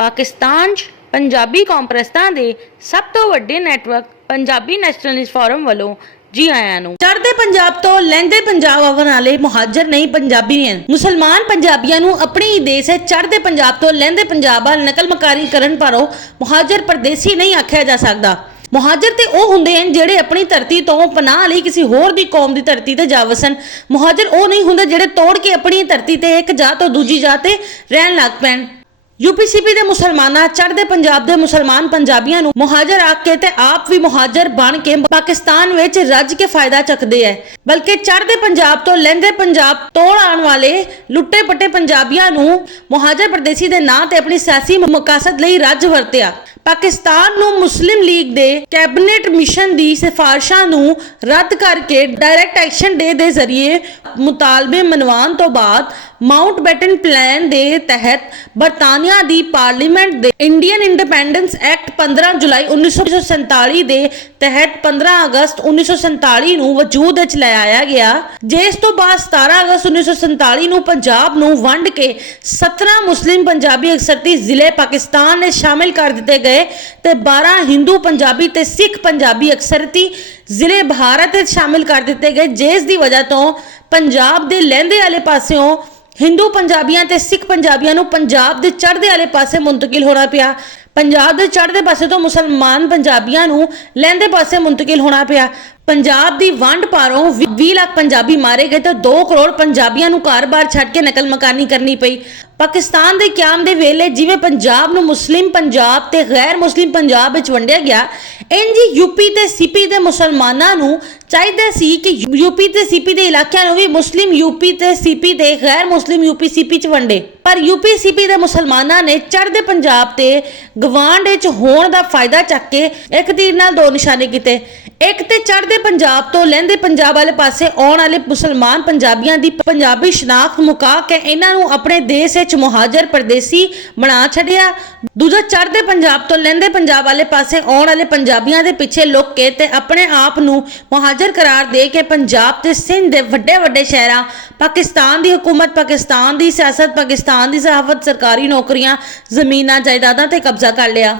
पाकिस्तान 'ਚ पंजाबी कॉन्फ्रेंसां दे सब तो वड्डे नैटवर्क पंजाबी नैशनलिस्ट फोरम वालों जी आयां नूं। चढ़दे पंजाब तो लਹਿੰਦੇ पंजाब आवन वाले मुहाजर नहीं पंजाबी हैं। मुसलमान पंजाबियां नूं अपने ही देश है चढ़दे पंजाब तो लਹਿੰਦੇ पंजाब वाल नकल मकारी करन पारों मुहाजर परदेसी नहीं आख्या जा सकदा। मुहाजर ते ਉਹ ਹੁੰਦੇ ਹਨ ਜਿਹੜੇ ਆਪਣੀ ਧਰਤੀ ਤੋਂ ਪਨਾਹ ਲਈ ਕਿਸੇ ਹੋਰ ਦੀ ਕੌਮ ਦੀ ਧਰਤੀ ਤੇ ਜਾ ਵਸਣ। ਮੁਹਾਜਰ ਉਹ ਨਹੀਂ ਹੁੰਦੇ ਜਿਹੜੇ ਤੋੜ ਕੇ ਆਪਣੀ ਧਰਤੀ ਤੇ ਇੱਕ ਜਾਤ ਤੋਂ ਦੂਜੀ ਜਾਤ ਤੇ ਰਹਿਣ ਲੱਗ ਪੈਣ। यूपीसीपी के मुसलमाना चढ़दे पंजाब के मुसलमान पंजाबियों नूं मुहाजर आख के ते आप भी मुहाजर बन के पाकिस्तान विच रज के फायदा चकदे है। बल्कि चढ़दे पंजाब तो लਹਿੰਦੇ पंजाब तोड़ आने वाले लुट्टे पट्टे पंजाबियों नूं मुहाजर परदेसी के नां ते अपनी सियासी मकासद लई रज वरतिया। पाकिस्तान नूं मुस्लिम लीग दे कैबिनेट मिशन दी सिफारिशां नूं रद्द करके डायरैक्ट एक्शन डे दे जरिए मुतालबे मनवाउण तो बाद माउंटबेटन प्लान दे तहत बरतानिया दी पार्लीमेंट दे इंडियन इंडिपेंडेंस एक्ट 15 जुलाई 1947 दे तहत 15 अगस्त 1947 नूं वजूद विच ले आया गया। जिस तो बाद 17 अगस्त 1947 नूं पंजाब नूं वंड के 17 मुस्लिम पंजाबी अक्सरती जिले पाकिस्तान ने शामिल कर दिते गए ते 12 हिंदू पंजाबी ते सिख पंजाबी अक्सरती जिले भारत विच शामिल कर दिते गए। जिस दी वजह तो पंजाब दे लਹਿੰਦੇ वाले पासों हिंदू पंजाबियां ते सिख पंजाबियां नूं पंजाब दे चढ़दे वाले पासे मुंतकिल होना पिया। पंजाब दे चढ़दे पासे तो मुसलमान पंजाबियां नूं लਹਿੰਦੇ पासे मुंतकिल होना पिया। पंजाब दी वंड पारों 20 लाख पंजाबी मारे गए तो 2 करोड़ पंजाबियां नूं घर-बार छड्ड के नकल मकानी करनी पई। पाकिस्तान दे क्याम दे वेले जिवें पंजाब नूं मुस्लिम पंजाब ते गैर मुस्लिम पंजाब विच वंडिया गया, इंज यूपी ते सीपी दे मुसलमानां नूं चाहिदा सी कि यूपी ते सीपी दे इलाकिਆਂ ਨੂੰ ਵੀ मुस्लिम यूपी ते सीपी ते गैर मुस्लिम यूपी सीपी च वंडे। पर यूपी सीपी दे मुसलमानां ने चढ़दे पंजाब ते गवांड विच होण दा फायदा चक के एक तीर नाल दो निशाने कीते। एक ते चढ़दे पंजाब तो लਹਿੰਦੇ पंजाब वाले पासे आउण वाले मुसलमान पंजाबियां दी पंजाबी शनाख्त मुका के इन्हां नूं अपने देश विच मुहाजर परदेसी बना छड्डिया। दूजा चढ़दे पंजाब तो लਹਿੰਦੇ पंजाब वाले पासे आउण वाले पंजाबियां दे पिछे लुक के ते अपने आप नूं मुहाजर करार दे के पंजाब ते सिंध दे वड्डे वड्डे शहरां पाकिस्तान दी हुकूमत, पाकिस्तान दी सियासत, पाकिस्तान दी सहाफत, सरकारी नौकरियां, जमीनां जायदादां ते कब्जा कर लिया।